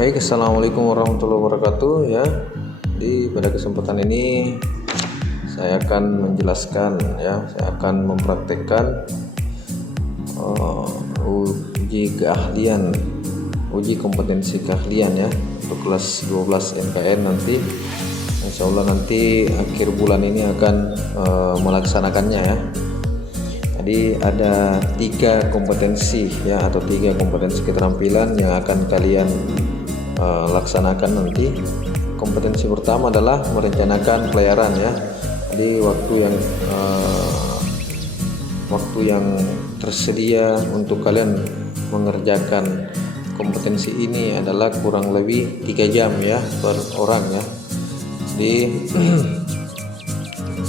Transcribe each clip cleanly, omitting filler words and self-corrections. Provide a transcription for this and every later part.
Baik, assalamualaikum warahmatullahi wabarakatuh ya. Pada kesempatan ini saya akan menjelaskan ya, saya akan mempraktekkan uji kompetensi keahlian ya untuk kelas 12 MKN nanti. Insya Allah nanti akhir bulan ini akan melaksanakannya ya. Jadi ada 3 kompetensi ya, atau 3 kompetensi keterampilan yang akan kalian laksanakan nanti. Kompetensi pertama adalah merencanakan pelayaran ya. Jadi waktu yang tersedia untuk kalian mengerjakan kompetensi ini adalah kurang lebih 3 jam ya per orang ya.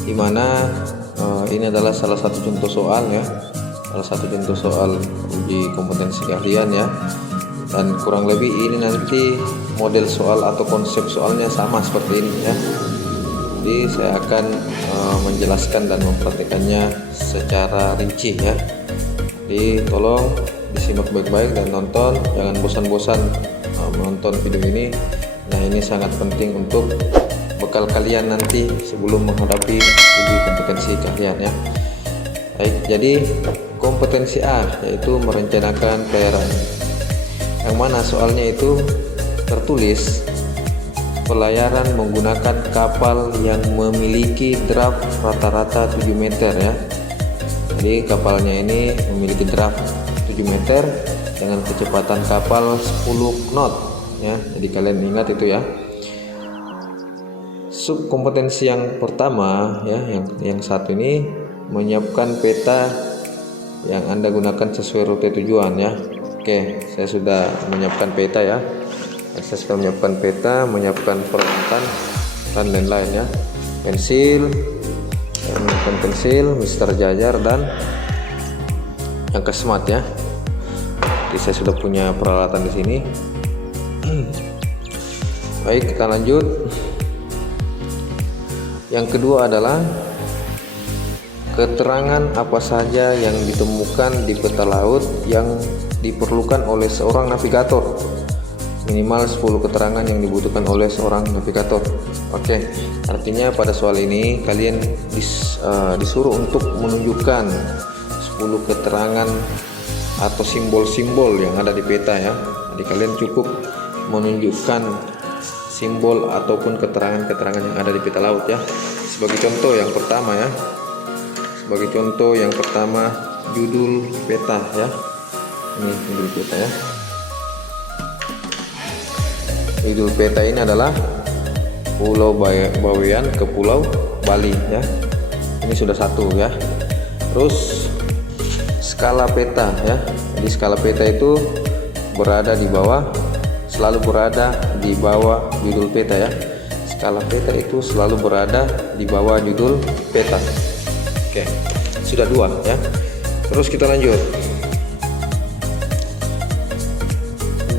Dimana ini adalah salah satu contoh soal ya, uji kompetensi keahlian ya. Dan kurang lebih ini nanti model soal atau konsep soalnya sama seperti ini ya. Jadi saya akan menjelaskan dan mempraktekannya secara rinci ya. Jadi tolong disimak baik-baik dan nonton, jangan bosan-bosan menonton video ini. Nah, ini sangat penting untuk bekal kalian nanti sebelum menghadapi uji kompetensi kalian ya. Baik, jadi kompetensi A yaitu merencanakan pelayaran. Yang mana soalnya itu tertulis pelayaran menggunakan kapal yang memiliki draft rata-rata 7 meter ya. Jadi kapalnya ini memiliki draft 7 meter dengan kecepatan kapal 10 knot ya. Jadi kalian ingat itu ya. Subkompetensi yang pertama ya, yang satu ini menyiapkan peta yang Anda gunakan sesuai rute tujuan ya. Oke, saya sudah menyiapkan peta ya. Saya sudah menyiapkan peta, menyiapkan peralatan dan lain-lain ya. Menyiapkan pensil, Mister Jajar dan yang kesmat ya. Jadi saya sudah punya peralatan di sini. Baik, kita lanjut. Yang kedua adalah keterangan apa saja yang ditemukan di peta laut yang diperlukan oleh seorang navigator. Minimal 10 keterangan yang dibutuhkan oleh seorang navigator. Oke, artinya pada soal ini kalian disuruh untuk menunjukkan 10 keterangan atau simbol-simbol yang ada di peta ya. Jadi kalian cukup menunjukkan simbol ataupun keterangan-keterangan yang ada di peta laut ya. Sebagai contoh yang pertama, judul peta ya. Ini judul peta ya. Judul peta ini adalah Pulau Bawean ke Pulau Bali ya. Ini sudah satu ya. Terus skala peta ya. Jadi skala peta itu selalu berada di bawah judul peta ya. Skala peta itu selalu berada di bawah judul peta. Oke, sudah 2 ya. Terus kita lanjut.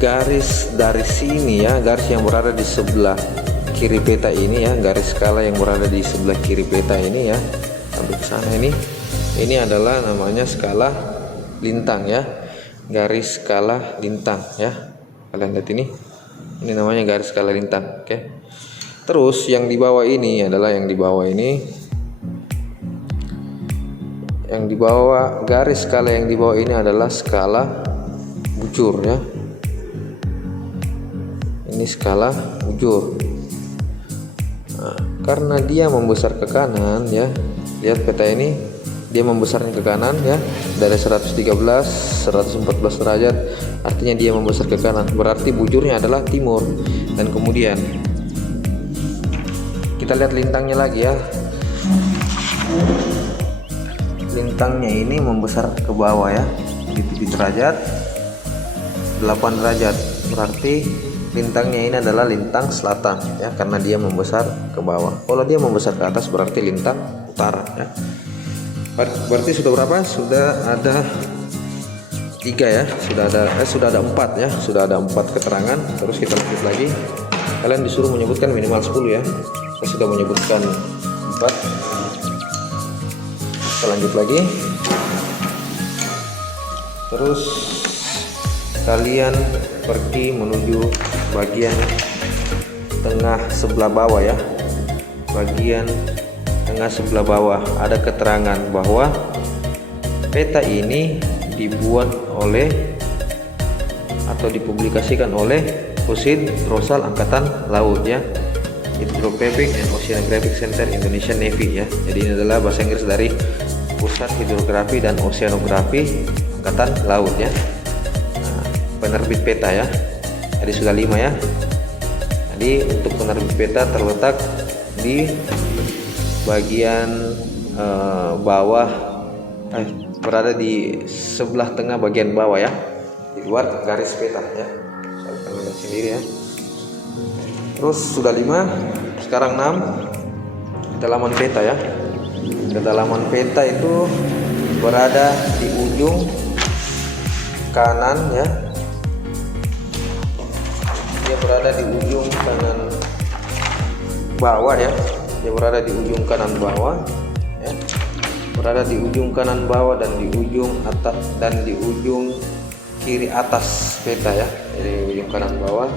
Garis dari sini ya, garis yang berada di sebelah kiri peta ini ya, garis skala yang berada di sebelah kiri peta ini ya, sampai ke sana ini adalah namanya skala lintang ya, garis skala lintang ya. Kalian lihat ini namanya garis skala lintang. Oke. Terus yang di bawah ini adalah garis skala yang di bawah ini adalah skala bujur ya. Ini skala bujur. Nah, karena dia membesar ke kanan ya. Lihat peta ini, dia membesarnya ke kanan ya, dari 114 derajat, artinya dia membesar ke kanan, berarti bujurnya adalah timur. Dan kemudian kita lihat lintangnya lagi ya. Lintangnya ini membesar ke bawah ya, di 7 derajat, 8 derajat, berarti lintangnya ini adalah lintang selatan ya, karena dia membesar ke bawah. Kalau dia membesar ke atas berarti lintang utara ya. Berarti sudah berapa? Sudah ada 3 ya, sudah ada 4 ya, sudah ada 4 keterangan. Terus kita lanjut lagi. Kalian disuruh menyebutkan minimal 10 ya. Saya sudah menyebutkan 4. Kita lanjut lagi. Terus kalian pergi menuju bagian tengah sebelah bawah ya. Bagian tengah sebelah bawah ada keterangan bahwa peta ini dibuat oleh atau dipublikasikan oleh Ocean Rosal Angkatan Laut ya, Hydrographic and Oceanographic Center Indonesian Navy ya. Jadi ini adalah bahasa Inggris dari Pusat Hidrografi dan Oceanografi Angkatan Laut ya. Nah, penerbit peta ya. Jadi sudah 5 ya. Jadi untuk penerbit peta terletak di bagian bawah, berada di sebelah tengah bagian bawah ya, di luar garis peta ya. Saya akan lihat sendiri ya. Terus sudah 5, sekarang 6, kedalaman peta ya. Kedalaman peta itu berada di ujung kanan ya. Dia berada di ujung kanan bawah ya. Dia berada di ujung kanan bawah ya. Berada di ujung kanan bawah dan di ujung atas dan di ujung kiri atas peta ya. Jadi ujung kanan bawah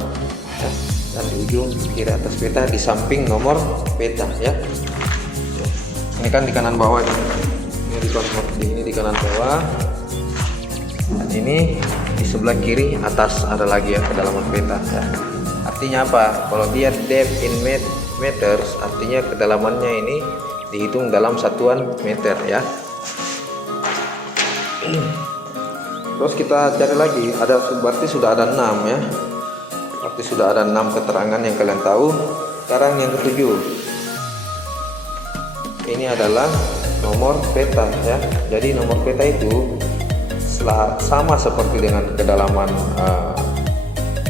ya, dan di ujung kiri atas peta di samping nomor peta ya. Ini kan di kanan bawah ini di kanan bawah, dan ini di sebelah kiri atas ada lagi ya kedalaman peta ya. Artinya apa? Kalau dia depth in meters, artinya kedalamannya ini dihitung dalam satuan meter ya. Terus kita cari lagi, berarti sudah ada 6 ya. Berarti sudah ada 6 keterangan yang kalian tahu. Sekarang yang ketujuh, ini adalah nomor peta ya. Jadi nomor peta itu sama seperti dengan kedalaman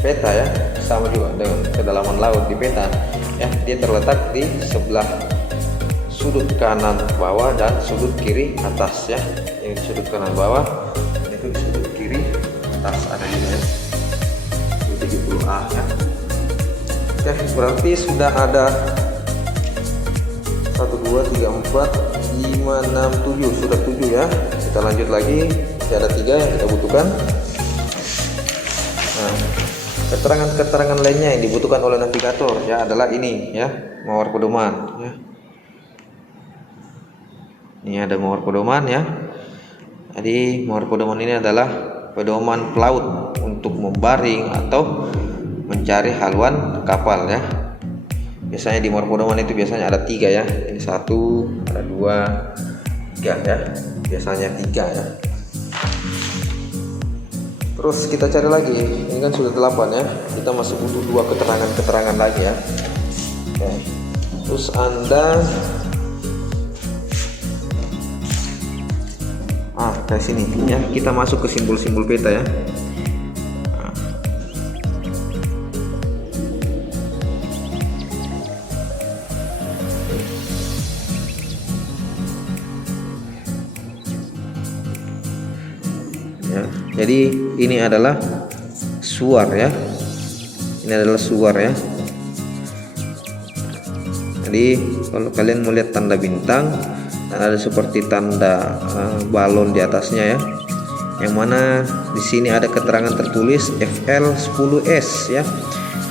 peta ya, sama juga dengan kedalaman laut di peta ya. Dia terletak di sebelah sudut kanan bawah dan sudut kiri atas ya. Ini sudut kanan bawah, itu sudut kiri atas ada juga ya, 70A ya. Oke, berarti sudah ada 1, 2, 3, 4, 5, 6, 7, sudah 7 ya. Kita lanjut lagi, masih ada 3 yang kita butuhkan. Nah, keterangan-keterangan lainnya yang dibutuhkan oleh navigator ya adalah ini ya, mawar pedoman ya. Ini ada mawar pedoman ya. Jadi mawar pedoman ini adalah pedoman pelaut untuk membaring atau mencari haluan kapal ya. Biasanya di mawar pedoman itu biasanya ada 3 ya. Ini 1, ada 2, 3 ya. Biasanya 3 ya. Terus kita cari lagi. Ini kan sudah 8 ya. Kita masih butuh 2 keterangan-keterangan lagi ya. Oke. Terus Anda dari sini ya, kita masuk ke simbol-simbol peta ya. Ya, jadi ini adalah suar ya. Ini adalah suar ya. Jadi kalau kalian melihat tanda bintang, ada seperti tanda balon di atasnya ya, yang mana di sini ada keterangan tertulis FL10S ya.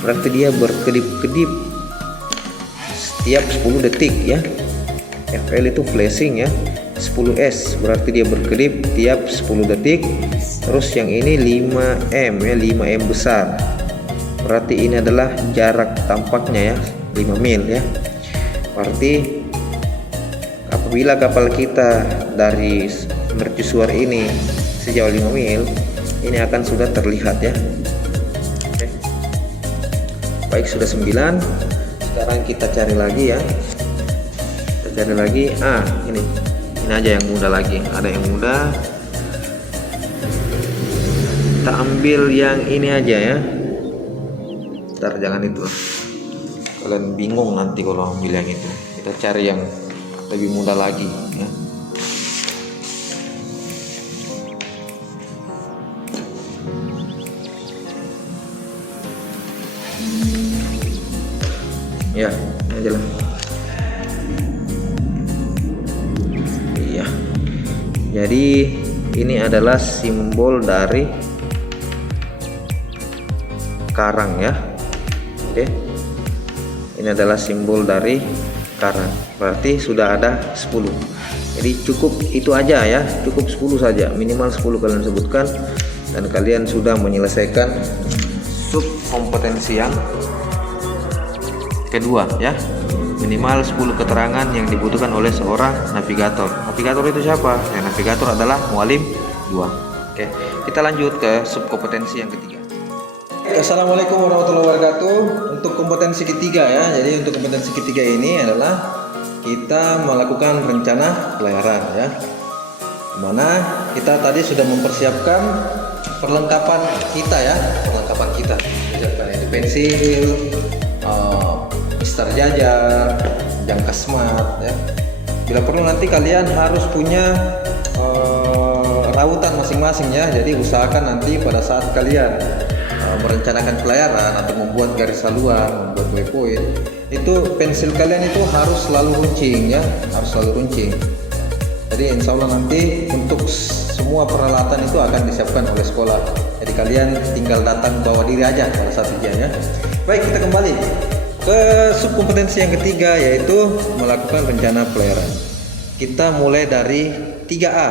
Berarti dia berkedip-kedip setiap 10 detik ya. FL itu flashing ya. 10S berarti dia berkedip tiap 10 detik. Terus yang ini 5M ya, 5M besar. Berarti ini adalah jarak tampaknya ya, 5 mil ya. Berarti apabila kapal kita dari mercusuar ini sejauh 5 mil, ini akan sudah terlihat ya. Oke. Baik, sudah 9. Sekarang kita cari lagi ya. Kita cari lagi. Ini aja yang mudah lagi. Ada yang mudah. Kita ambil yang ini aja ya. Ntar jangan itu. Kalian bingung nanti kalau ambil yang itu. Kita cari yang lebih mudah lagi ya. Ya, ini aja lah. Iya. Jadi ini adalah simbol dari karang ya. Oke, ini adalah simbol dari karang, berarti sudah ada 10. Jadi cukup itu aja ya, cukup 10 saja, minimal 10 kalian sebutkan, dan kalian sudah menyelesaikan sub kompetensi yang kedua ya. Minimal 10 keterangan yang dibutuhkan oleh seorang navigator. Navigator itu siapa? Ya, navigator adalah mualim 2. Oke, kita lanjut ke sub kompetensi yang ketiga. Assalamualaikum warahmatullahi wabarakatuh. Untuk kompetensi ketiga ya, jadi untuk kompetensi ketiga ini adalah kita melakukan rencana pelayaran ya, dimana kita tadi sudah mempersiapkan perlengkapan kita ya, perlengkapan kita itu pensil, mister jajar, jangka smart ya. Bila perlu nanti kalian harus punya rautan masing-masing ya, jadi usahakan nanti pada saat kalian merencanakan pelayaran atau membuat garis haluan, membuat waypoint, itu pensil kalian itu harus selalu runcing ya, harus selalu runcing. Jadi insya Allah nanti untuk semua peralatan itu akan disiapkan oleh sekolah, jadi kalian tinggal datang bawa diri aja pada saat ujian ya. Baik, kita kembali ke subkompetensi yang ketiga, yaitu melakukan rencana pelayaran. Kita mulai dari 3A,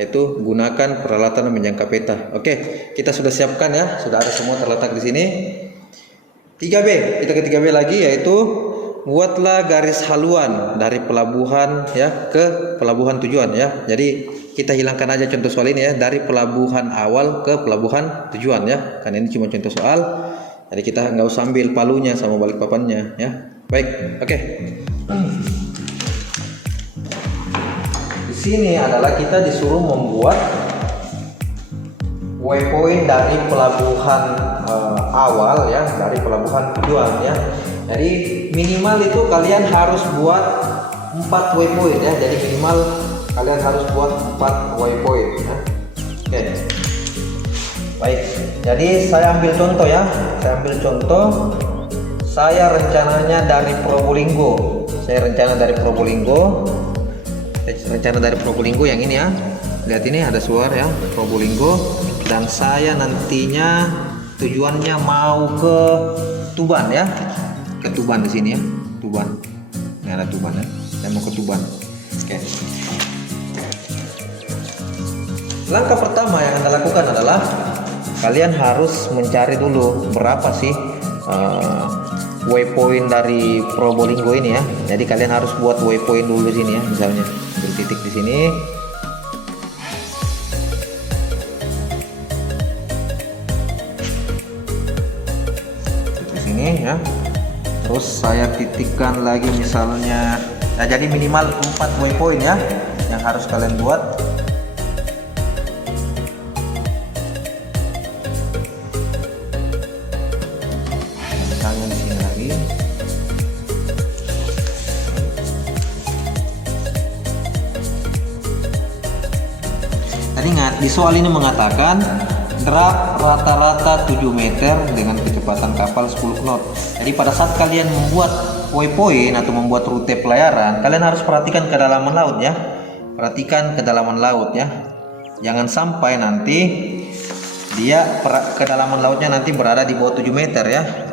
yaitu gunakan peralatan menjangka peta. Oke, kita sudah siapkan ya, sudah ada semua terletak di sini. 3B, kita ke 3B lagi, yaitu buatlah garis haluan dari pelabuhan ya ke pelabuhan tujuan ya. Jadi kita hilangkan aja contoh soal ini ya, dari pelabuhan awal ke pelabuhan tujuan ya, karena ini cuma contoh soal. Jadi kita nggak usah ambil palunya sama balik papannya ya. Baik, oke. Di sini adalah kita disuruh membuat waypoint dari pelabuhan awal ya, dari pelabuhan tujuan ya. Jadi minimal itu kalian harus buat 4 waypoint ya. Jadi minimal kalian harus buat 4 waypoint ya. Oke. Baik, jadi saya ambil contoh ya. Saya rencananya dari Probolinggo. Rencana dari Probolinggo yang ini ya. Lihat ini ada suara ya, Probolinggo, dan saya nantinya tujuannya mau ke Tuban ya. Ke Tuban di sini ya. Tuban. Ini ada Tuban ya. Saya mau ke Tuban. Oke. Langkah pertama yang Anda lakukan adalah kalian harus mencari dulu berapa sih waypoint dari Probolinggo ini ya. Jadi kalian harus buat waypoint dulu di sini ya, misalnya ambil titik di sini. Di sini ya. Terus saya titikkan lagi misalnya. Nah, jadi minimal 4 waypoint ya yang harus kalian buat. Ingat, di soal ini mengatakan drap rata-rata 7 meter dengan kecepatan kapal 10 knot. Jadi pada saat kalian membuat waypoint atau membuat rute pelayaran, kalian harus perhatikan kedalaman laut ya. Perhatikan kedalaman laut ya. Jangan sampai nanti kedalaman lautnya nanti berada di bawah 7 meter ya.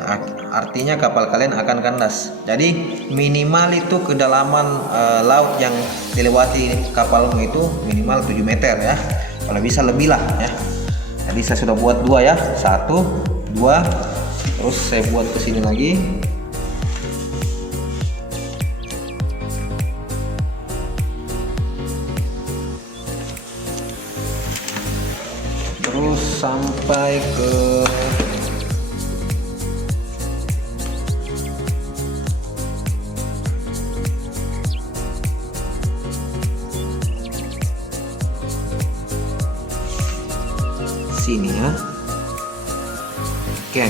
Artinya kapal kalian akan kandas. Jadi minimal itu kedalaman laut yang dilewati kapalmu itu minimal 7 meter ya. Kalau bisa lebih lah ya. Tadi saya sudah buat 2 ya, 1, 2, terus saya buat ke sini lagi. Terus sampai ke sini ya. Oke,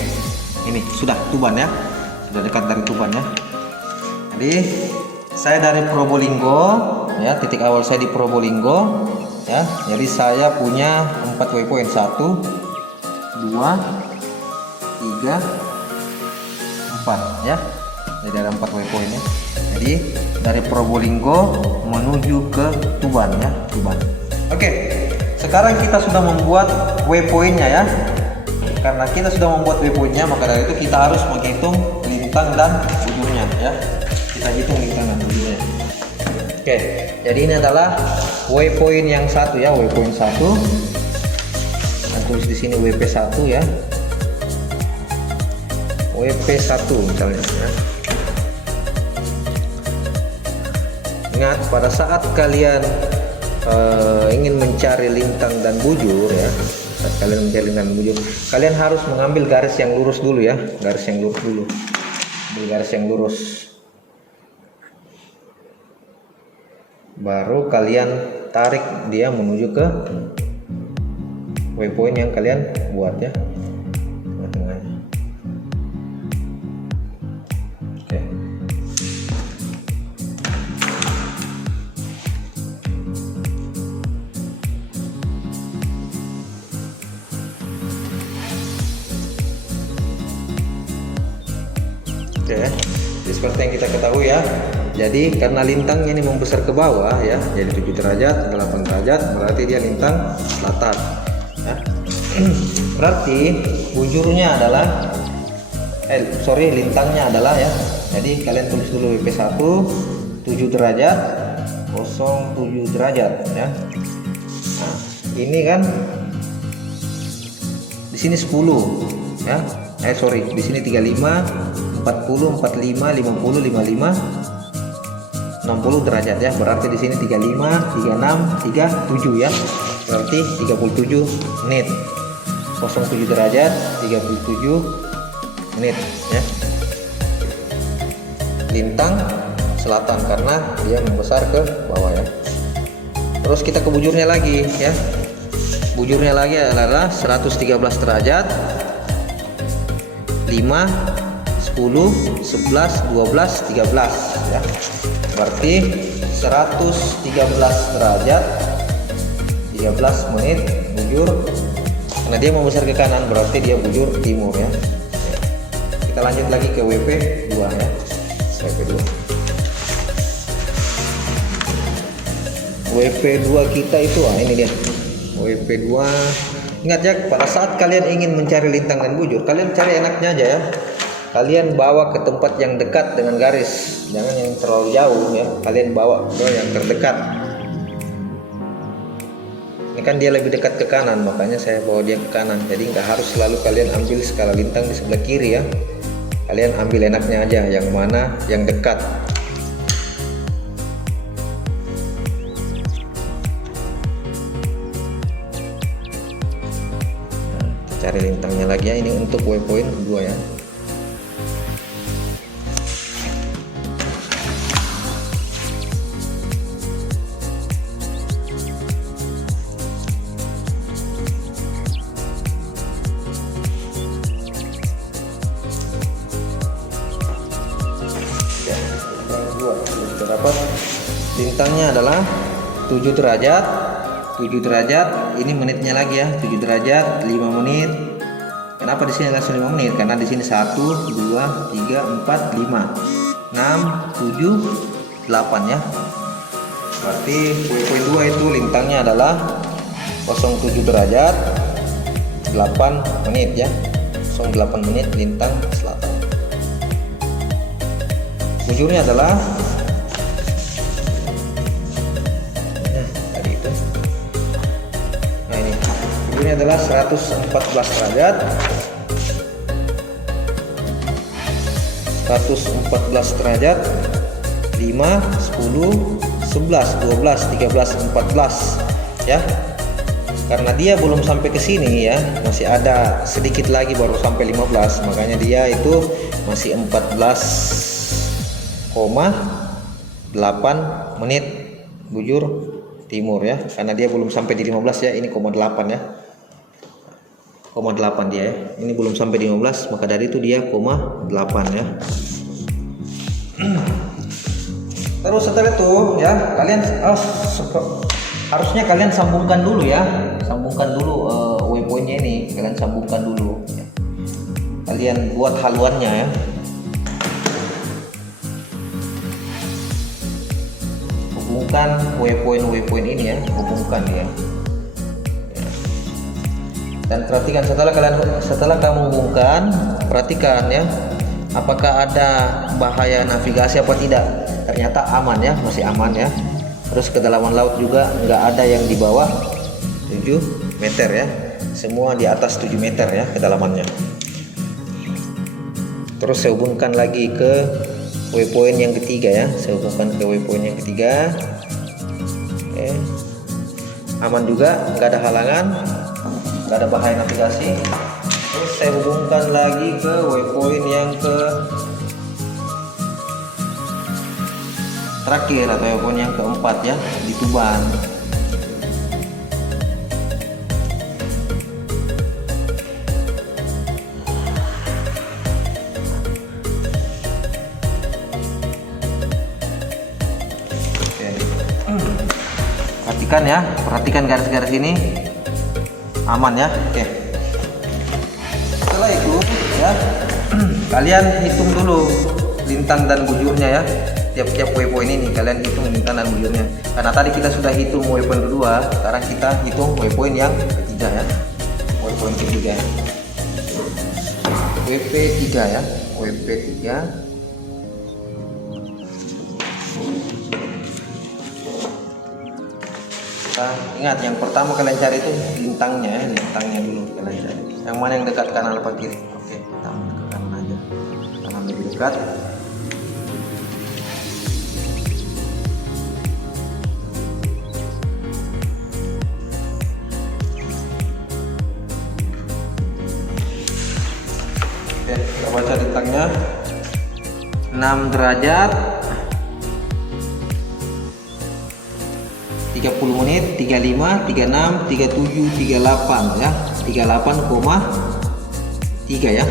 ini sudah Tuban ya, sudah dekat dari Tuban ya. Jadi saya dari Probolinggo ya, titik awal saya di Probolinggo ya. Jadi saya punya 4 waypoint, 1, 2, 3, 4 ya. Jadi ada 4 waypoint ya. Jadi dari Probolinggo menuju ke Tuban ya, Tuban. Oke. Sekarang kita sudah membuat waypointnya ya. karena kita sudah membuat waypointnya, maka dari itu kita harus menghitung lintang dan bujurnya ya. Kita hitung lintang dan bujurnya. Oke, jadi ini adalah waypoint yang satu ya, waypoint 1. Nah, tulis di sini WP1 ya. WP1 misalnya ya. Ingat, pada saat kalian ingin mencari lintang dan bujur ya, saat kalian mencari lintang dan bujur, kalian harus mengambil garis yang lurus dulu ya, garis yang lurus dulu. Ambil garis yang lurus, baru kalian tarik dia menuju ke waypoint yang kalian buat ya, tengah-tengahnya. Oke. Oke, jadi seperti yang kita ketahui ya. Jadi karena lintangnya ini membesar ke bawah ya, jadi 7 derajat, 8 derajat, berarti dia lintang selatan ya. Berarti bujurnya adalah lintangnya adalah ya. Jadi kalian tulis dulu WP1 7 derajat 07 derajat ya. Nah, ini kan di sini 10 ya. Di sini 35, 40, 45, 50, 55, 60 derajat ya. Berarti di sini 35, 36, 37 ya. Berarti 37 menit. 07 derajat 37 menit ya. Lintang selatan karena dia membesar ke bawah ya. Terus kita ke bujurnya lagi ya. Bujurnya lagi adalah 113 derajat 5, 10, 11, 12, 13 ya. Berarti 113 derajat 13 menit bujur. Karena dia membesar ke kanan berarti dia bujur timur ya. Kita lanjut lagi ke WP2 ya. WP2. WP2 kita itu ini dia. WP2. Ingat ya, pada saat kalian ingin mencari lintang dan bujur, kalian cari enaknya aja ya. Kalian bawa ke tempat yang dekat dengan garis, jangan yang terlalu jauh ya. Kalian bawa ke yang terdekat. Ini kan dia lebih dekat ke kanan, makanya saya bawa dia ke kanan. Jadi nggak harus selalu kalian ambil skala lintang di sebelah kiri ya. Kalian ambil enaknya aja, yang mana yang dekat. Cari lintangnya lagi ya, ini untuk waypoint 2 ya. Kita dapat lintangnya adalah 7 derajat 7 derajat, ini menitnya lagi ya, 7 derajat 5 menit. Kenapa di sini langsung 5 menit? Karena di sini 1 2 3 4 5 6 7 8 ya. Berarti waypoint 2 itu lintangnya adalah 07 derajat 8 menit ya. 08 menit lintang selatan. Bujurnya adalah ini adalah 114 derajat 114 derajat 5 10 11 12 13 14 ya. Karena dia belum sampai ke sini ya, masih ada sedikit lagi baru sampai 15, makanya dia itu masih 14,8 menit bujur timur ya. Karena dia belum sampai di 15 ya, ini 0,8 ya. 0,8 dia ya. Ini belum sampai di 15, maka dari itu dia 0,8 ya. Terus setelah itu ya, kalian harusnya kalian sambungkan dulu ya. Sambungkan dulu waypointnya ini, kalian sambungkan dulu ya. Kalian buat haluannya ya. Hubungkan waypoint ini ya, hubungkan dia. Dan perhatikan setelah kamu hubungkan, perhatikan ya, apakah ada bahaya navigasi apa tidak. Ternyata aman ya, masih aman ya. Terus kedalaman laut juga nggak ada yang di bawah 7 meter ya, semua di atas 7 meter ya kedalamannya. Terus saya hubungkan lagi ke waypoint yang ketiga ya, saya hubungkan ke waypoint yang ketiga. Oke, aman juga, nggak ada halangan, nggak ada bahaya navigasi. Terus saya hubungkan lagi ke waypoint yang ke terakhir atau waypoint yang keempat ya, di Tuban. Perhatikan ya, perhatikan garis-garis ini aman ya. Oke, setelah itu ya, kalian hitung dulu lintang dan bujurnya ya. Tiap-tiap waypoint ini kalian hitung lintang dan bujurnya. Karena tadi kita sudah hitung waypoint kedua, sekarang kita hitung waypoint yang ketiga ya. Waypoint ketiga, WP3 ya, WP3. Nah, ingat yang pertama kalian cari itu lintangnya ya, lintangnya dulu kalian cari. Yang mana yang dekat kanan apa kiri? Oke, kita ambil ke kanan aja, kanan lebih dekat. Oke, kita baca lintangnya 6 derajat 30 menit, 35, 36, 37, 38 ya. 38,3 ya.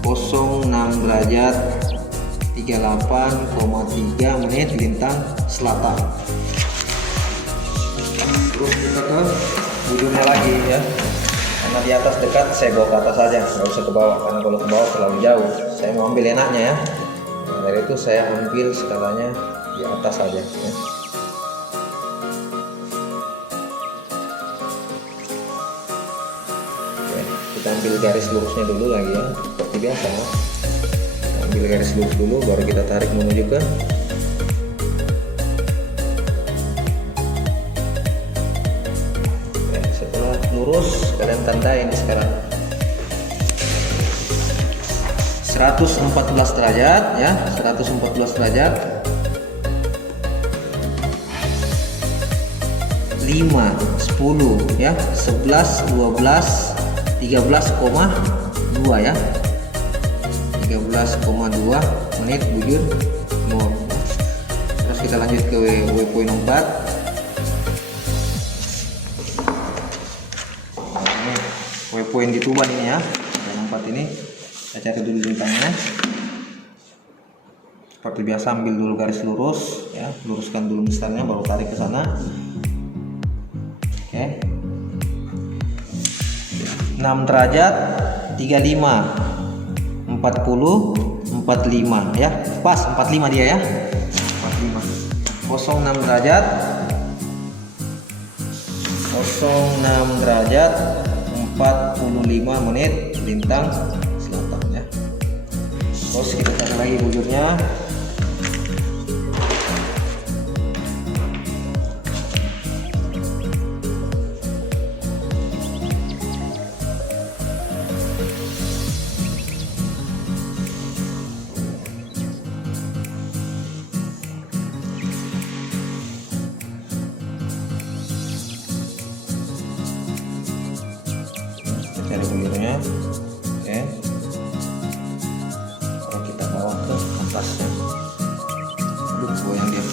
06 derajat 38,3 menit lintang selatan. Terus kita ke bujurnya lagi ya. Karena di atas dekat, saya bawa ke atas saja, nggak usah ke bawah, karena kalau ke bawah terlalu jauh. Saya mau ambil enaknya ya. Nah, dari itu saya ambil skalanya di atas saja ya. Kita ambil garis lurusnya dulu lagi ya, seperti biasa ya. Kita ambil garis lurus dulu, baru kita tarik menuju ke ya. Setelah lurus kalian tandain sekarang 114 derajat ya, 114 derajat 5, 10 ya, 11, 12, 13,2 ya, 13,2 menit bujur nur. Terus kita lanjut ke waypoint 4. Ini waypoint di Tuban ini ya, waypoint 4 ini. Kita cari dulu lintangnya. Seperti biasa ambil dulu garis lurus ya, luruskan dulu misalnya, baru tarik ke sana. Oke. 6 derajat 35 40 45 ya, pas 45 dia ya, 45. 06 derajat 45 menit lintang selatan ya. Terus kita cari lagi bujurnya. Cari bujurnya. Oke, kalau kita bawa ke atasnya, aduh goyang dia.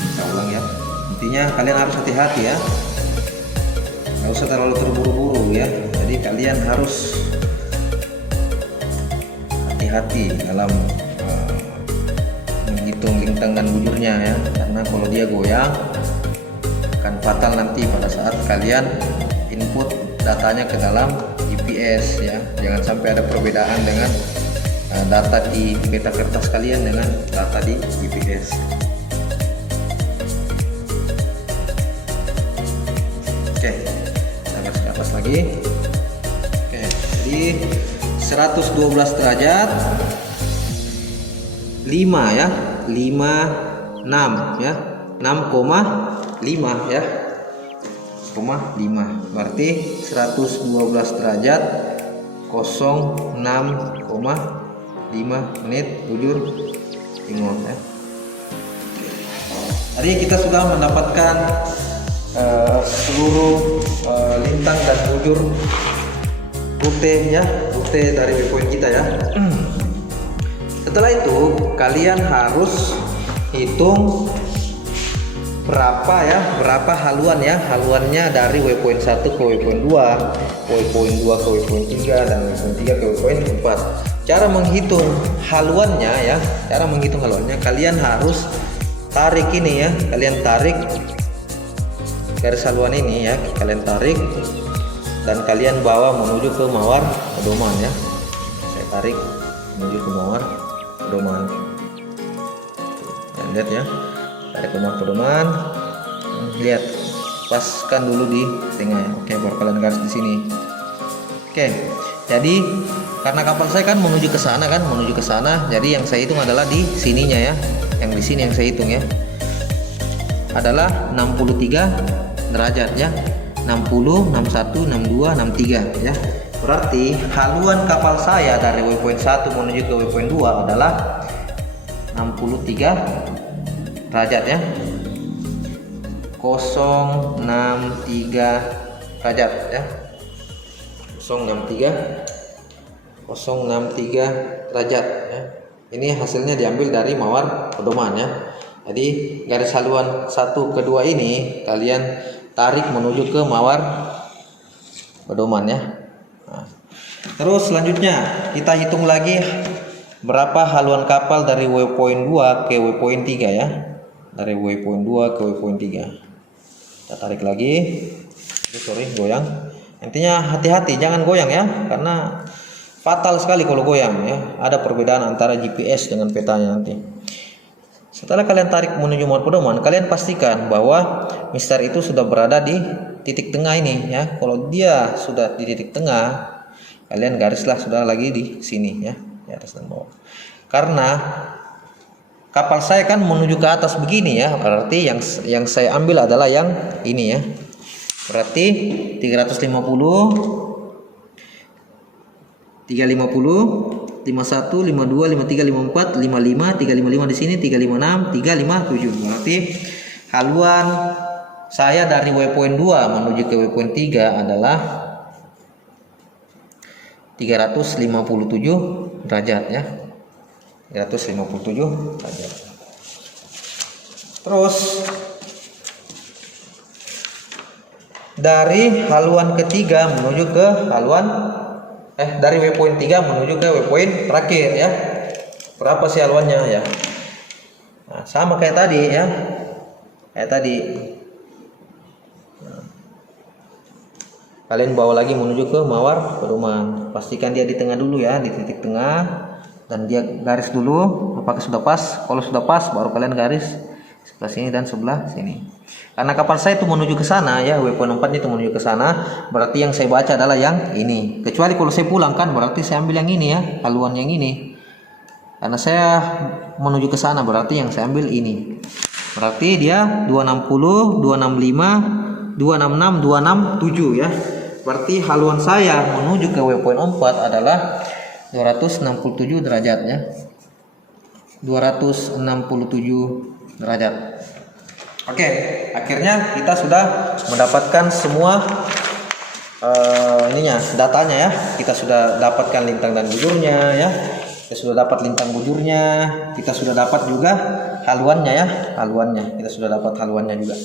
Kita ulang ya, intinya kalian harus hati-hati ya, nggak usah terlalu terburu-buru ya. Jadi kalian harus hati-hati dalam menghitung lintang dan bujurnya ya, karena kalau dia goyang akan fatal nanti pada saat kalian input datanya ke dalam GPS ya. Jangan sampai ada perbedaan dengan data di peta kertas kalian dengan data di GPS. lagi. Oke, jadi 112 derajat 5 ya, 56 ya, 6,5 ya, 6,5 berarti 112 derajat 06,5 menit bujur timur ya. Tadi kita sudah mendapatkan seluruh lintang dan bujur rute ya, rute dari waypoint kita ya. Setelah itu kalian harus hitung berapa haluan ya, haluannya dari waypoint 1 ke waypoint 2, waypoint 2 ke waypoint 3, dan waypoint 3 ke waypoint 4. Cara menghitung haluannya ya, kalian harus tarik ini ya, kalian tarik garis haluan ini ya, kalian tarik dan kalian bawa menuju ke mawar pedoman ya. Saya tarik menuju ke mawar pedoman. Dan lihat ya, tarik ke mawar pedoman. Lihat, paskan dulu di tengah ya. Oke, baru kalian garis di sini. Oke, jadi karena kapal saya kan menuju ke sana jadi yang saya hitung adalah di sininya ya. Yang di sini yang saya hitung ya adalah 63 derajat ya, 60, 61, 62, 63 ya. Berarti haluan kapal saya dari waypoint 1 menuju ke waypoint 2 adalah 63 derajat ya, 063 derajat ya, 063 derajat ya. Ini hasilnya diambil dari mawar pedoman ya. Jadi garis haluan 1 ke 2 ini kalian tarik menuju ke mawar pedoman ya. Nah, terus selanjutnya kita hitung lagi berapa haluan kapal dari waypoint 2 ke waypoint 3 ya. Dari waypoint 2 ke waypoint 3. Kita tarik lagi. Sorry, goyang. Intinya hati-hati jangan goyang ya, karena fatal sekali kalau goyang ya. Ada perbedaan antara GPS dengan petanya nanti. Setelah kalian tarik menuju mawar pedoman, kalian pastikan bahwa mister itu sudah berada di titik tengah ini ya. Kalau dia sudah di titik tengah, kalian garislah sudah lagi di sini ya, di atas dan bawah. Karena kapal saya kan menuju ke atas begini ya, berarti yang saya ambil adalah yang ini ya. Berarti 350 350, 51, 52, 53, 54, 55, 355 di sini, 356, 357. Berarti haluan saya dari waypoint 2 menuju ke waypoint 3 adalah 357 derajat ya. 357 derajat. Terus dari haluan ketiga menuju ke haluan dari waypoint 3 menuju ke waypoint terakhir ya. Berapa sih haluannya ya? Nah, sama kayak tadi ya. Kayak tadi. Nah, kalian bawa lagi menuju ke mawar pedoman. Pastikan dia di tengah dulu ya, di titik tengah, dan dia garis dulu apakah sudah pas. Kalau sudah pas baru kalian garis sebelah sini dan sebelah sini. Karena kapal saya itu menuju ke sana ya, waypoint 4 itu menuju ke sana, berarti yang saya baca adalah yang ini. Kecuali kalau saya pulang kan berarti saya ambil yang ini ya, haluan yang ini. Karena saya menuju ke sana berarti yang saya ambil ini. Berarti dia 260, 265, 266, 267 ya. Berarti haluan saya menuju ke waypoint 4 adalah 267 derajat ya. 267 derajat. Oke, akhirnya kita sudah mendapatkan semua datanya ya. Kita sudah dapatkan lintang dan bujurnya ya. Kita sudah dapat lintang bujurnya. Kita sudah dapat juga haluannya ya, haluannya. Kita sudah dapat haluannya juga.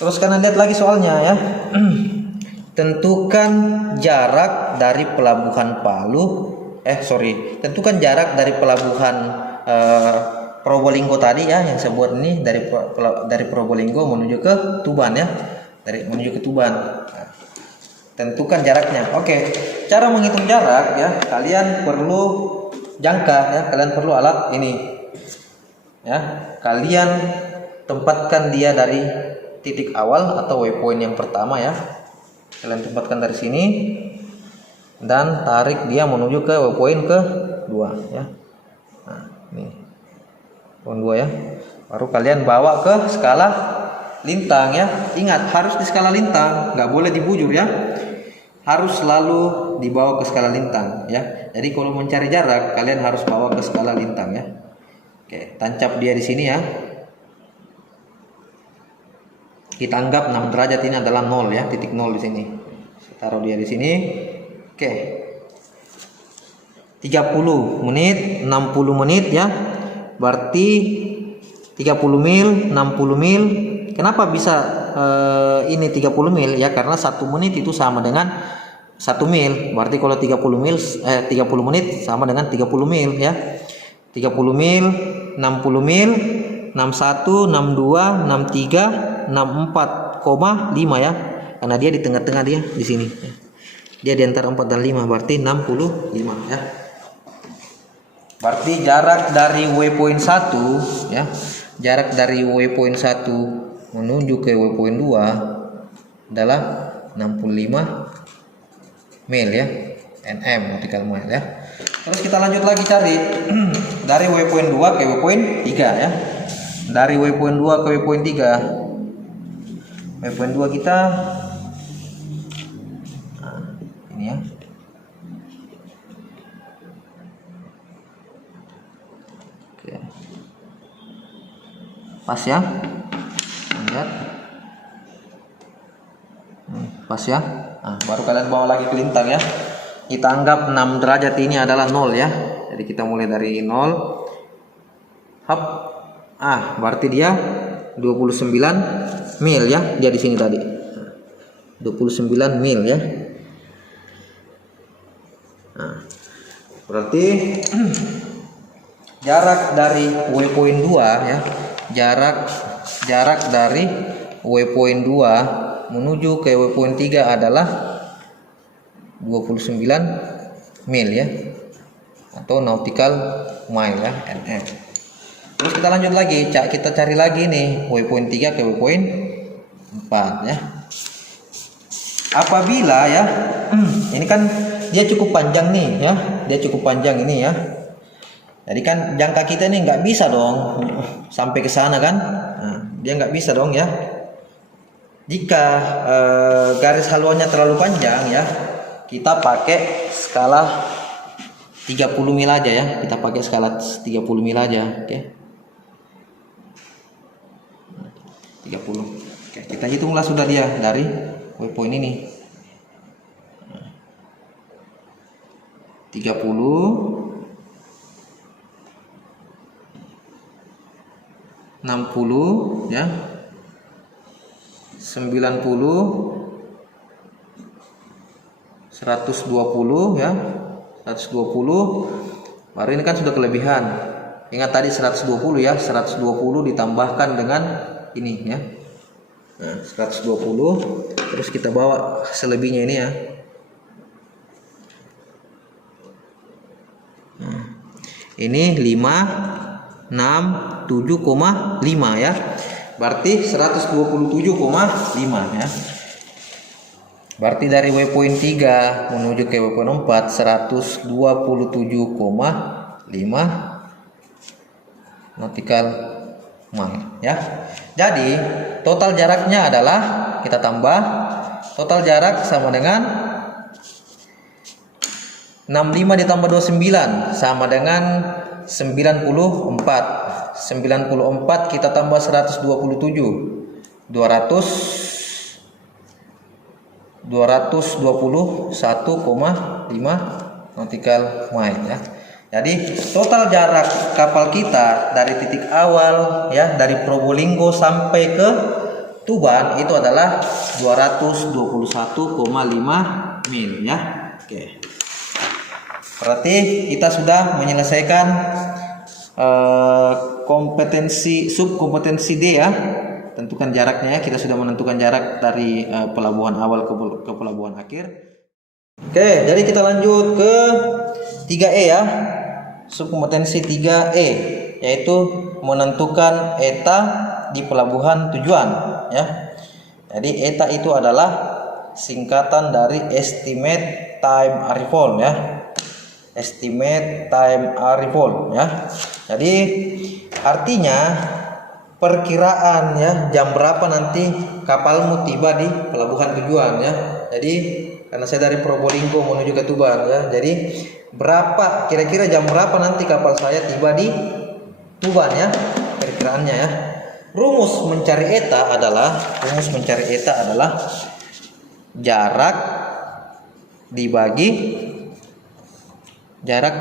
Terus kalian lihat lagi soalnya ya. Tentukan jarak dari pelabuhan tentukan jarak dari pelabuhan Probolinggo tadi ya, yang saya buat ini dari Probolinggo menuju ke Tuban ya, menuju ke Tuban. Nah, tentukan jaraknya. Oke, cara menghitung jarak ya, kalian perlu jangka ya, kalian perlu alat ini ya. Kalian tempatkan dia dari titik awal atau waypoint yang pertama ya. Kalian tempatkan dari sini dan tarik dia menuju ke waypoint ke-2 ya. Nah, ini poin 2 ya. Baru kalian bawa ke skala lintang ya. Ingat, harus di skala lintang, nggak boleh dibujur ya. Harus selalu dibawa ke skala lintang ya. Jadi kalau mencari jarak, kalian harus bawa ke skala lintang ya. Oke, tancap dia di sini ya. Kita anggap 6 derajat ini adalah 0 ya, titik 0 di sini. Saya taruh dia di sini. Oke. 30 menit, 60 menit ya. Berarti 30 mil, 60 mil. Kenapa bisa ini 30 mil ya? Karena 1 menit itu sama dengan 1 mil. Berarti kalau 30 menit sama dengan 30 mil ya. 30 mil, 60 mil, 61, 62, 63, 64,5 ya. Karena dia di tengah-tengah dia di sini. Dia di antara 4 dan 5, berarti 65 ya. Berarti jarak dari waypoint 1 ya. Jarak dari waypoint 1 menuju ke waypoint 2 adalah 65 mil ya. nm nautical mile ya. Terus kita lanjut lagi cari dari waypoint 2 ke waypoint 3 ya. Dari waypoint 2 ke waypoint 3. Waypoint 2 kita ini ya. Oke. Pas ya. Lihat. Pas ya. Nah, baru kalian bawa lagi ke lintang ya. Kita anggap 6 derajat ini adalah 0 ya. Jadi kita mulai dari 0. Hap. Berarti dia 29 mil ya. Dia di sini tadi. 29 mil ya. Nah, berarti jarak dari waypoint 2 ya. Jarak dari waypoint 2 menuju ke waypoint 3 adalah 29 mil ya, atau nautical mile ya, nm. Terus kita lanjut lagi, kita cari lagi nih waypoint 3 ke waypoint 4 ya. Apabila ya, ini kan dia cukup panjang nih ya, dia cukup panjang ini ya. Jadi kan jangka kita ini nggak bisa dong sampai ke sana kan, nah, dia nggak bisa dong ya. Jika garis haluannya terlalu panjang ya, kita pakai skala 30 mil aja ya. Kita pakai skala 30 mil aja, oke. 30. Oke, kita hitunglah sudah dia dari waypoint ini. 30, 60 ya. 90, 120 ya. 120. Baru ini kan sudah kelebihan. Ingat tadi 120 ya. 120 ditambahkan dengan ini ya. Nah, 120. Terus kita bawa selebihnya ini ya. Nah, ini 5, 6, 7,5 ya. Berarti 127,5 ya. Berarti dari waypoint 3 menuju ke waypoint 4 127,5 nautical mile ya. Jadi total jaraknya adalah, kita tambah, total jarak sama dengan 65 ditambah 29 sama dengan 94. 94 kita tambah 127, 221,5 nautical mile ya. Jadi total jarak kapal kita dari titik awal ya, dari Probolinggo sampai ke Tuban itu adalah 221,5 mil ya. Oke. Berarti kita sudah menyelesaikan subkompetensi D ya. Tentukan jaraknya ya. Kita sudah menentukan jarak dari pelabuhan awal ke pelabuhan akhir. Oke, jadi kita lanjut ke 3E ya. Subkompetensi 3E yaitu menentukan ETA di pelabuhan tujuan ya. Jadi ETA itu adalah singkatan dari estimate time arrival ya. Estimate time arrival ya. Jadi artinya perkiraan ya, jam berapa nanti kapalmu tiba di pelabuhan tujuan ya. Jadi karena saya dari Probolinggo menuju ke Tuban ya. Jadi berapa kira-kira jam berapa nanti kapal saya tiba di Tuban ya, perkiraannya ya. Rumus mencari eta adalah jarak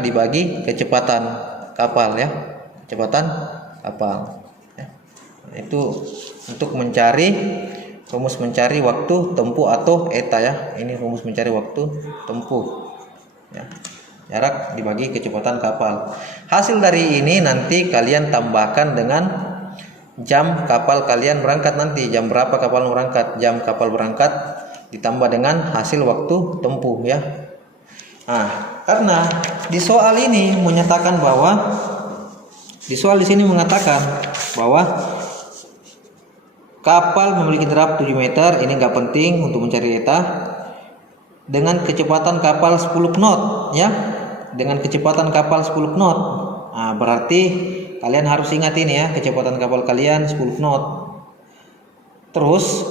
dibagi kecepatan kapal ya. Kecepatan kapal ya. Itu untuk rumus mencari waktu tempuh atau eta ya. Ini rumus mencari waktu tempuh ya. Jarak dibagi kecepatan kapal. Hasil dari ini nanti kalian tambahkan dengan jam kapal kalian berangkat nanti. Jam berapa kapal berangkat? Jam kapal berangkat ditambah dengan hasil waktu tempuh ya. Nah, karena di soal ini menyatakan bahwa di sini mengatakan bahwa kapal memiliki jarak 7 meter, ini nggak penting untuk mencari eta, dengan kecepatan kapal 10 knot ya. Dengan kecepatan kapal 10 knot. Nah, berarti kalian harus ingat ini ya, kecepatan kapal kalian 10 knot. Terus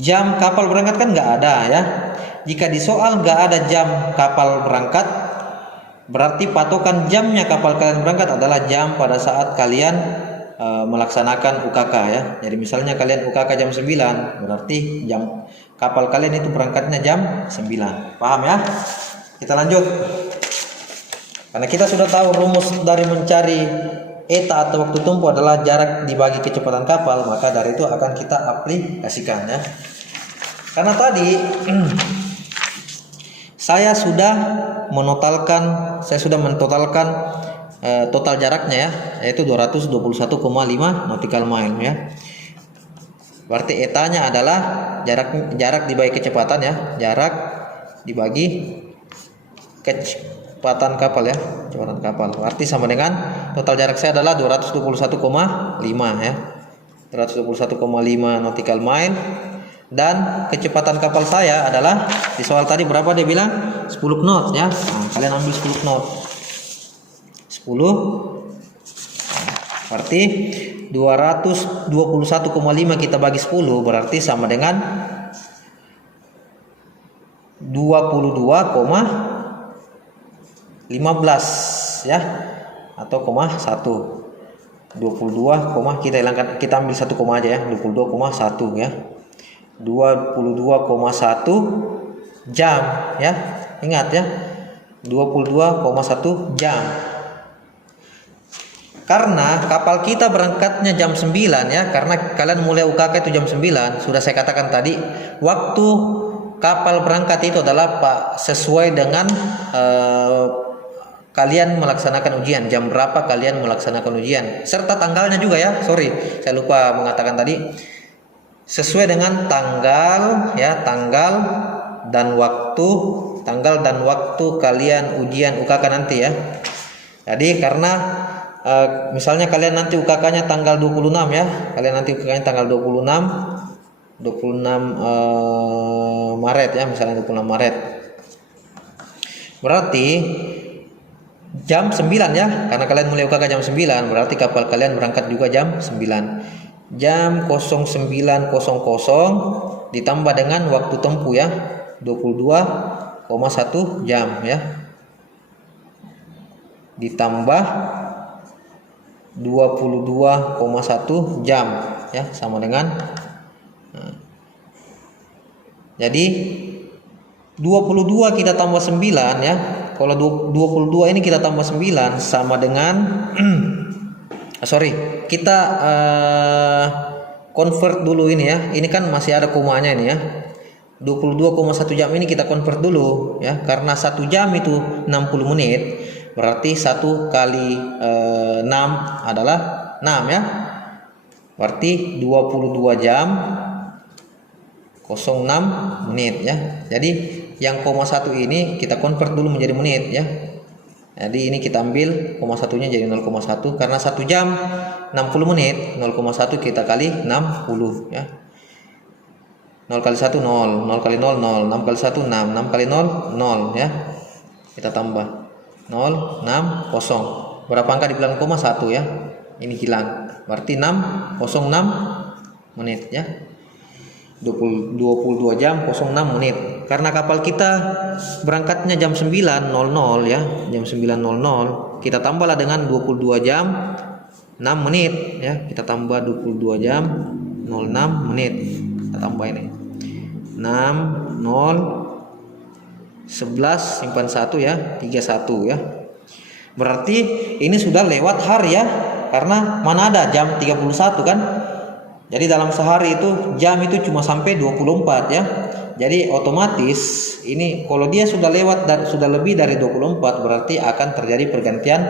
jam kapal berangkat kan nggak ada ya. Jika di soal nggak ada jam kapal berangkat, berarti patokan jamnya kapal kalian berangkat adalah jam pada saat kalian melaksanakan UKK ya. Jadi misalnya kalian UKK jam 9, berarti jam kapal kalian itu berangkatnya jam 9. Paham ya? Kita lanjut. Karena kita sudah tahu rumus dari mencari eta atau waktu tempuh adalah jarak dibagi kecepatan kapal, maka dari itu akan kita aplikasikan ya. Karena tadi saya sudah mentotalkan total jaraknya ya, yaitu 221,5 nautical mile ya. Berarti etanya adalah jarak dibagi kecepatan ya, jarak dibagi kecepatan kapal ya, kecepatan kapal. Berarti sama dengan total jarak saya adalah 221,5 ya. 221,5 nautical mile, dan kecepatan kapal saya adalah di soal tadi berapa dia bilang? 10 knot ya. Nah, kalian ambil 10 knot. 10 berarti 221,5 kita bagi 10 berarti sama dengan 22,15 ya, atau 1 22, kita ambil 1 koma aja ya, 22,1 ya. 22,1 jam ya. Ingat ya, 22,1 jam. Karena kapal kita berangkatnya jam 9 ya, karena kalian mulai UKK itu jam 9. Sudah saya katakan tadi, waktu kapal berangkat itu adalah sesuai dengan kalian melaksanakan ujian, jam berapa kalian melaksanakan ujian, serta tanggalnya juga ya. Sorry, saya lupa mengatakan tadi. Sesuai dengan tanggal ya, tanggal dan waktu kalian ujian UKK nanti ya. Jadi karena misalnya kalian nanti UKK-nya tanggal 26 ya. Kalian nanti UKK-nya tanggal 26 Maret ya, misalnya 26 Maret. Berarti jam 9 ya, karena kalian mulai UKK jam 9, berarti kapal kalian berangkat juga jam 9. Jam 09.00 ditambah dengan waktu tempuh ya, 22,1 jam ya. Ditambah 22,1 jam ya, sama dengan jadi 22 kita tambah 9 ya. Kalau 22 ini kita tambah 9 sama dengan kita convert dulu ini ya. Ini kan masih ada komanya ini ya. 22,1 jam ini kita convert dulu ya, karena 1 jam itu 60 menit. Berarti 1 kali 6 adalah 6 ya. Berarti 22 jam 06 menit ya. Jadi yang koma 1 ini kita convert dulu menjadi menit ya. Jadi ini kita ambil koma satunya jadi 0,1, karena 1 jam 60 menit, 0,1 kita kali 60 ya. 0 kali 1 0, 0 kali 0 0, 6 kali 1 6, 6 kali 0 0 ya. Kita tambah 0 6 0. Berapa angka di belakang koma? 1 ya. Ini hilang. Berarti 6 06 menit ya. 22 jam 06 menit. Karena kapal kita berangkatnya jam 9.00 ya, jam 9.00, kita tambahlah dengan 22 jam 6 menit ya. Kita tambah 22 jam 06 menit. Kita tambah ini 6 0 11 simpan 1 ya, 31 ya. Berarti ini sudah lewat hari ya. Karena mana ada jam 31 kan? Jadi dalam sehari itu jam itu cuma sampai 24 ya. Jadi otomatis ini kalau dia sudah lewat dan sudah lebih dari 24 berarti akan terjadi pergantian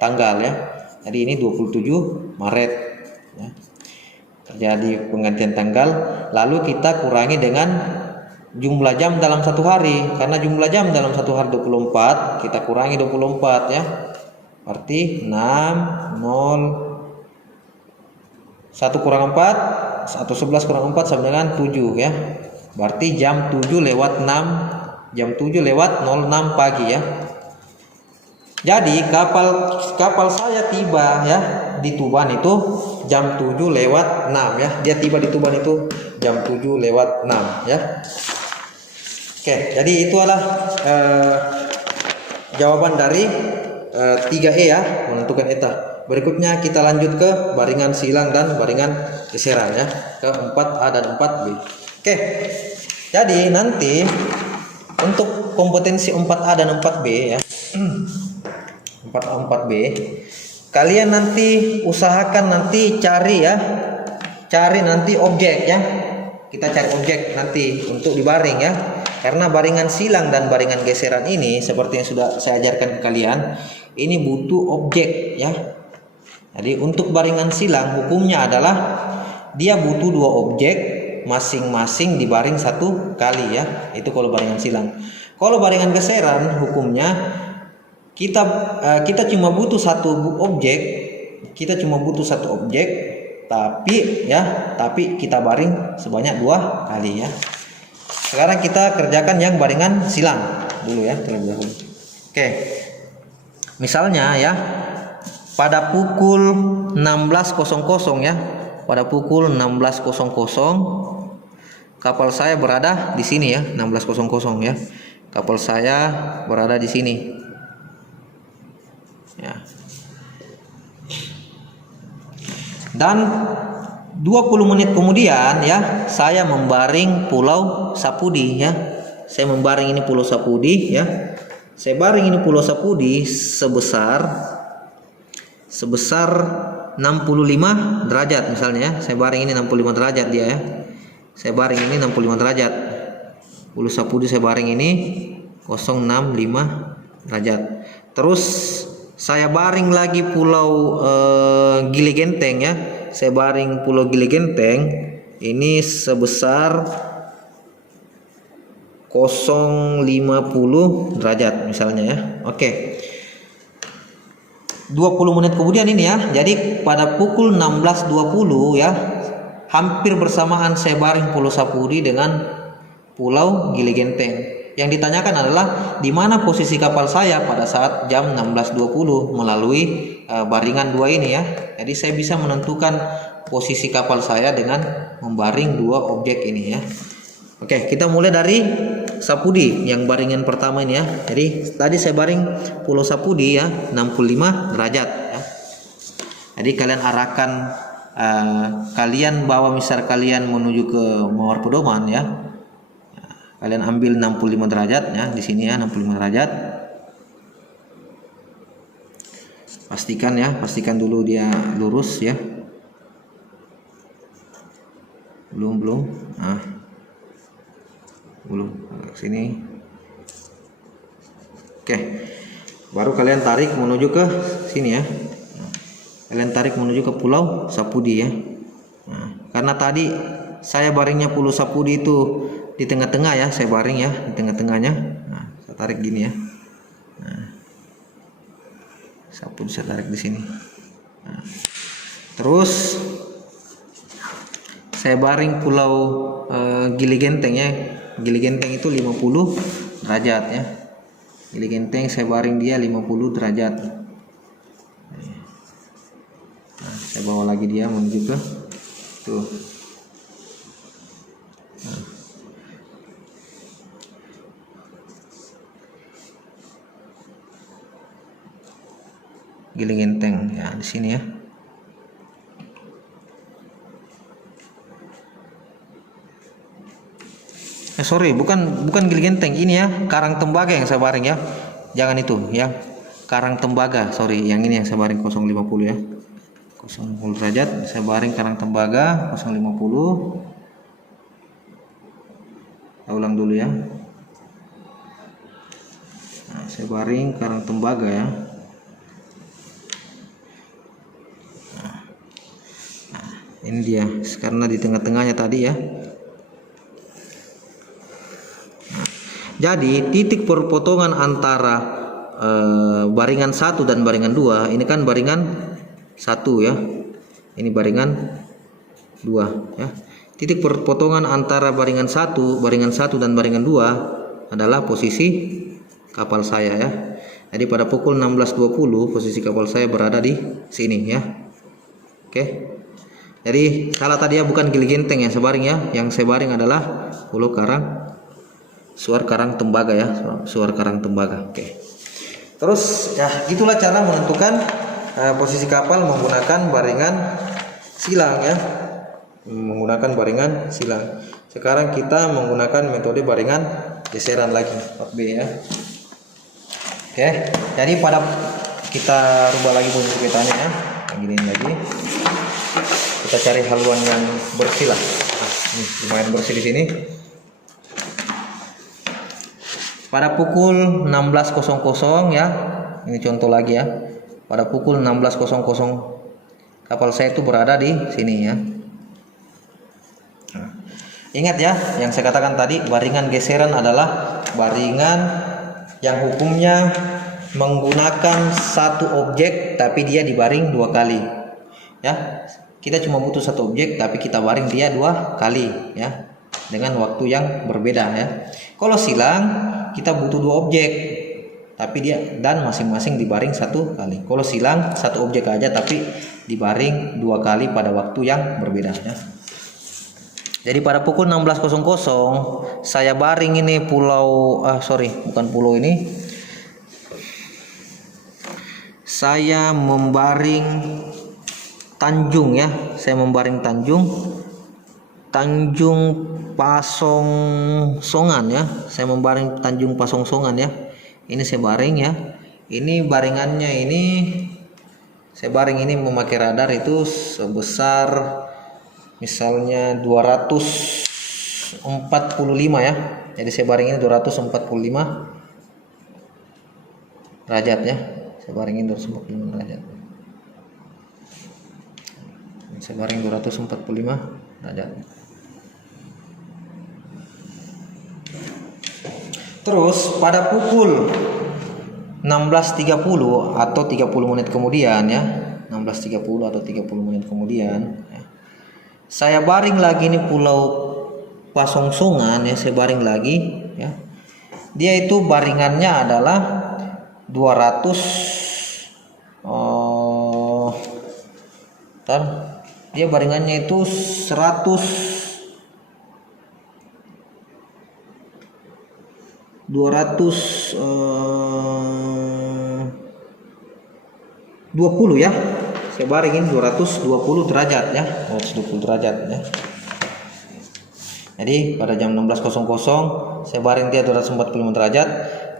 tanggal ya. Jadi ini 27 Maret ya. Terjadi penggantian tanggal, lalu kita kurangi dengan jumlah jam dalam satu hari. Karena jumlah jam dalam satu hari 24, kita kurangi 24 ya. Berarti 6 0 1 kurang 4 1 11 kurang 4 sama dengan 7 ya. Berarti jam 7 lewat 6, jam 7 lewat 06 pagi ya. Jadi kapal saya tiba ya di Tuban itu jam 7 lewat 6 ya. Dia tiba di Tuban itu jam 7 lewat 6 ya. Oke, jadi itu adalah jawaban dari 3E ya, menentukan eta. Berikutnya kita lanjut ke baringan silang dan baringan geseran ya, ke 4A dan 4B. Oke. Jadi nanti untuk kompetensi 4A dan 4B ya. 4A 4B. Kalian nanti usahakan nanti cari ya. Cari nanti objek ya. Kita cari objek nanti untuk dibaring ya. Karena baringan silang dan baringan geseran ini seperti yang sudah saya ajarkan ke kalian, ini butuh objek ya. Jadi untuk baringan silang hukumnya adalah dia butuh 2 objek masing-masing dibaring 1 kali ya. Itu kalau baringan silang. Kalau baringan geseran hukumnya kita cuma butuh 1 objek. Kita cuma butuh 1 objek tapi kita baring sebanyak 2 kali ya. Sekarang kita kerjakan yang baringan silang dulu ya terlebih dahulu. Oke. Misalnya ya, pada pukul 16.00 ya, pada pukul 16.00 kapal saya berada di sini ya, 16.00 ya. Kapal saya berada di sini. Ya. Dan 20 menit kemudian ya, saya membaring Pulau Sapudi ya. Saya membaring ini Pulau Sapudi ya. Saya baring ini Pulau Sapudi sebesar 65 derajat misalnya ya. Saya baring ini 65 derajat dia ya. Saya baring ini 65 derajat. Pulau Sapudi saya baring ini 065 derajat. Terus saya baring lagi Pulau Gili Genteng ya. Saya baring Pulau Gili Genteng ini sebesar 050 derajat misalnya ya. Oke. 20 menit kemudian ini ya. Jadi pada pukul 16.20 ya, hampir bersamaan saya baring Pulau Sapudi dengan Pulau Gili Genteng. Yang ditanyakan adalah di mana posisi kapal saya pada saat jam 16.20 melalui baringan 2 ini ya. Jadi saya bisa menentukan posisi kapal saya dengan membaring 2 objek ini ya. Oke, kita mulai dari Sapudi yang baringan pertama ini ya. Jadi tadi saya baring Pulau Sapudi ya 65 derajat ya. Jadi kalian arahkan kalian bawa misal kalian menuju ke Mawar Pedoman ya. Kalian ambil 65 derajat ya di sini ya, 65 derajat. Pastikan dulu dia lurus ya. Belum. Nah. Belum sini. Oke. Baru kalian tarik menuju ke sini ya. Kalian tarik menuju ke Pulau Sapudi ya. Nah, karena tadi saya baringnya Pulau Sapudi itu di tengah-tengah ya, saya baring ya di tengah-tengahnya. Nah, saya tarik gini ya. Nah, Sapudi saya tarik di sini. Nah, terus saya baring pulau Gili Genteng ya. Gili Genteng itu 50 derajat ya. Gili Genteng saya baring dia 50 derajat. Nah, saya bawa lagi dia menuju ke tuh. Nah. Gili Genteng ya, di sini ya. Sorry, bukan Gili Genteng, ini ya Karang Tembaga yang saya baring ya. Jangan itu ya. Karang Tembaga, sorry, yang ini yang saya baring 050 ya. 050 derajat, saya baring Karang Tembaga 050. Saya ulang dulu ya. Nah, saya baring Karang Tembaga ya. Nah, ini dia, karena di tengah-tengahnya tadi ya. Jadi titik perpotongan antara baringan 1 dan baringan 2, ini kan baringan 1 ya. Ini baringan 2 ya. Titik perpotongan antara baringan 1 dan baringan 2 adalah posisi kapal saya ya. Jadi pada pukul 16.20 posisi kapal saya berada di sini ya. Oke. Jadi salah tadi ya, bukan Gili Genteng yang saya baring ya. Yang saya baring adalah Pulau Suar Karang Tembaga ya, Suar Karang Tembaga. Oke. Terus ya gitulah cara menentukan posisi kapal menggunakan baringan silang ya. Menggunakan baringan silang. Sekarang kita menggunakan metode baringan geseran lagi, 4B ya. Oke. Jadi pada kita rubah lagi posisi petanya ya. Giniin lagi. Kita cari haluan yang bersih lah. Nah, ini lumayan bersih di sini. Pada pukul 16.00 ya, ini contoh lagi ya. Pada pukul 16.00 kapal saya itu berada di sini ya. Nah, ingat ya, yang saya katakan tadi, baringan geseran adalah baringan yang hukumnya menggunakan satu objek tapi dia dibaring 2 kali ya. Kita cuma butuh satu objek tapi kita baring dia 2 kali ya, dengan waktu yang berbeda ya. Kalau silang kita butuh 2 objek tapi dia dan masing-masing dibaring 1 kali. Kalau silang 1 objek aja tapi dibaring 2 kali pada waktu yang berbeda ya. Jadi pada pukul 16.00 saya baring ini bukan pulau ini. Saya membaring Tanjung ya. Saya membaring Tanjung Pasongsongan ya. Saya membaring Tanjung Pasongsongan ya. Ini saya baring ya. Ini baringannya ini saya baring ini memakai radar itu sebesar misalnya 245 ya. Jadi saya baring ini 245 derajat ya. Saya baringin 245 derajat. Saya baring 245 derajat. Terus pada pukul 16.30 atau 30 menit kemudian ya, 16.30 atau 30 menit kemudian ya, saya baring lagi nih Pulau Pasongsongan ya, saya baring lagi ya. Dia itu baringannya adalah 200 dia baringannya itu 220 ya. Saya baringin 220 derajat ya, 220 derajat ya. Jadi pada jam 16.00 saya baring dia 245 derajat.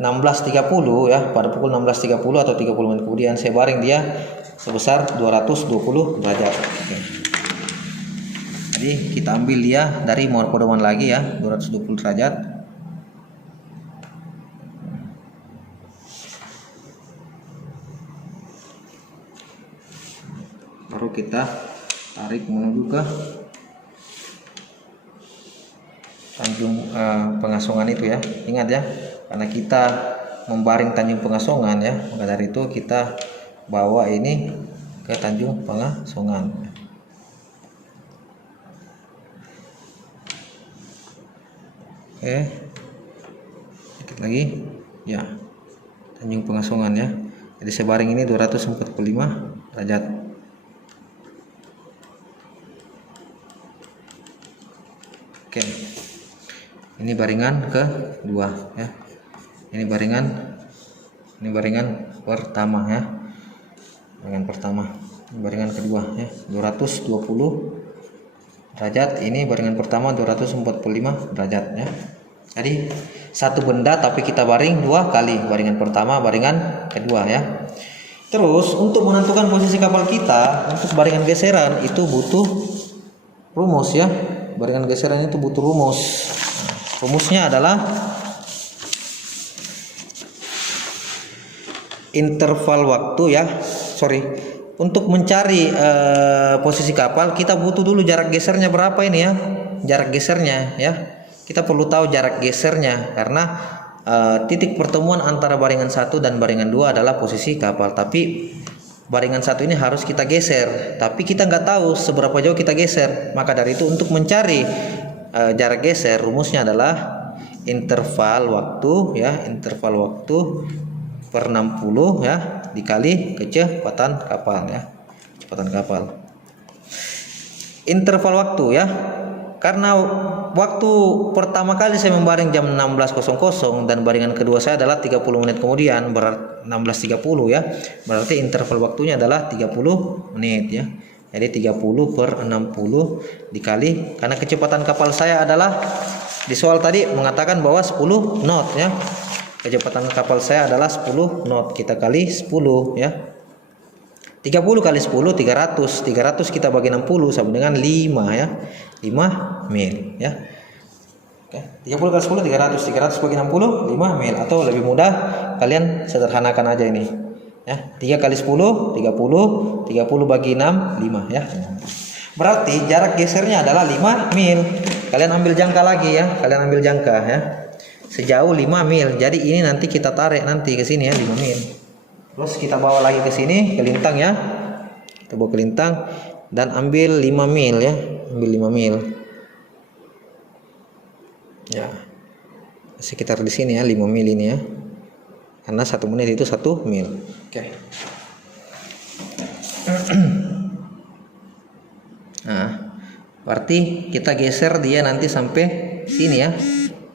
16.30 ya, pada pukul 16.30 atau 30 menit kemudian saya baring dia sebesar 220 derajat. Oke. Jadi kita ambil dia dari muara pedoman lagi ya, 220 derajat. Baru kita tarik menuju ke Tanjung Pengasongan itu ya. Ingat ya, karena kita membaring Tanjung Pengasongan ya, maka dari itu kita bawa ini ke Tanjung Pengasongan. Oke, dikit lagi ya, Tanjung Pengasungan ya. Jadi saya baring ini 245 derajat. Oke, ini baringan kedua ya. Ini baringan pertama ya. Baringan pertama. Ini baringan kedua ya. 220 derajat. Ini baringan pertama 245 derajat ya. Jadi satu benda tapi kita baring dua kali, baringan pertama, baringan kedua ya. Terus untuk menentukan posisi kapal kita untuk baringan geseran itu butuh rumus ya. Baringan geseran itu butuh rumus. Rumusnya adalah interval waktu ya. Untuk mencari posisi kapal kita butuh dulu jarak gesernya berapa ini ya. Jarak gesernya ya. Kita perlu tahu jarak gesernya karena titik pertemuan antara baringan 1 dan baringan 2 adalah posisi kapal. Tapi baringan 1 ini harus kita geser, tapi kita nggak tahu seberapa jauh kita geser. Maka dari itu untuk mencari jarak geser rumusnya adalah interval waktu ya, interval waktu per 60 ya dikali kecepatan kapal ya, kecepatan kapal. Interval waktu ya. Karena waktu pertama kali saya membaring jam 16.00 dan baringan kedua saya adalah 30 menit kemudian, berarti 16.30 ya. Berarti interval waktunya adalah 30 menit ya. Jadi 30 per 60 dikali, karena kecepatan kapal saya adalah di soal tadi mengatakan bahwa 10 knot ya. Kecepatan kapal saya adalah 10 knot, kita kali 10 ya. 30 kali 10 300. 300 kita bagi 60 sama dengan 5 ya. 5 mil ya. Oke, 30 kali 10 300. 300 bagi 60 5 mil, atau lebih mudah kalian sederhanakan aja ini. Ya, 3 kali 10 30. 30 bagi 6 5 ya. Berarti jarak gesernya adalah 5 mil. Kalian ambil jangka lagi ya. Kalian ambil jangka ya. Sejauh 5 mil. Jadi ini nanti kita tarik nanti ke sini ya, 5 mil. Terus kita bawa lagi ke sini, ke lintang ya. Kita bawa ke lintang dan ambil 5 mil ya. Ambil 5 mil. Ya. Sekitar di sini ya, 5 mil ini ya. Karena 1 menit itu 1 mil. Oke. Nah, berarti kita geser dia nanti sampai sini ya.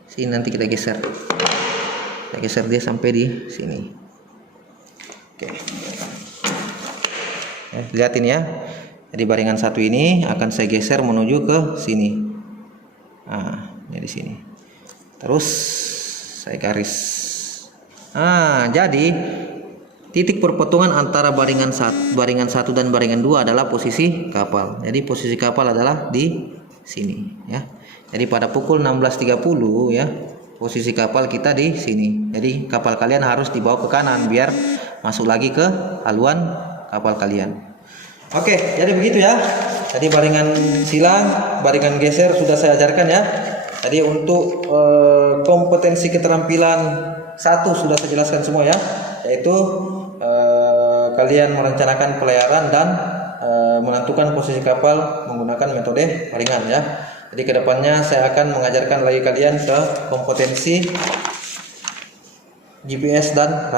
Sini nanti kita geser. Kita geser dia sampai di sini. Oke. Lihatin ya. Jadi baringan 1 ini akan saya geser menuju ke sini. Nah, di sini. Terus saya garis. Nah, jadi titik perpotongan antara baringan 1 dan baringan 2 adalah posisi kapal. Jadi posisi kapal adalah di sini ya. Jadi pada pukul 16.30 ya, posisi kapal kita di sini. Jadi kapal kalian harus dibawa ke kanan biar masuk lagi ke haluan kapal kalian. Oke, jadi begitu ya. Jadi baringan silang, baringan geser sudah saya ajarkan ya. Jadi untuk kompetensi keterampilan 1 sudah saya jelaskan semua ya, yaitu kalian merencanakan pelayaran dan menentukan posisi kapal menggunakan metode baringan ya. Jadi kedepannya saya akan mengajarkan lagi kalian ke kompetensi GPS dan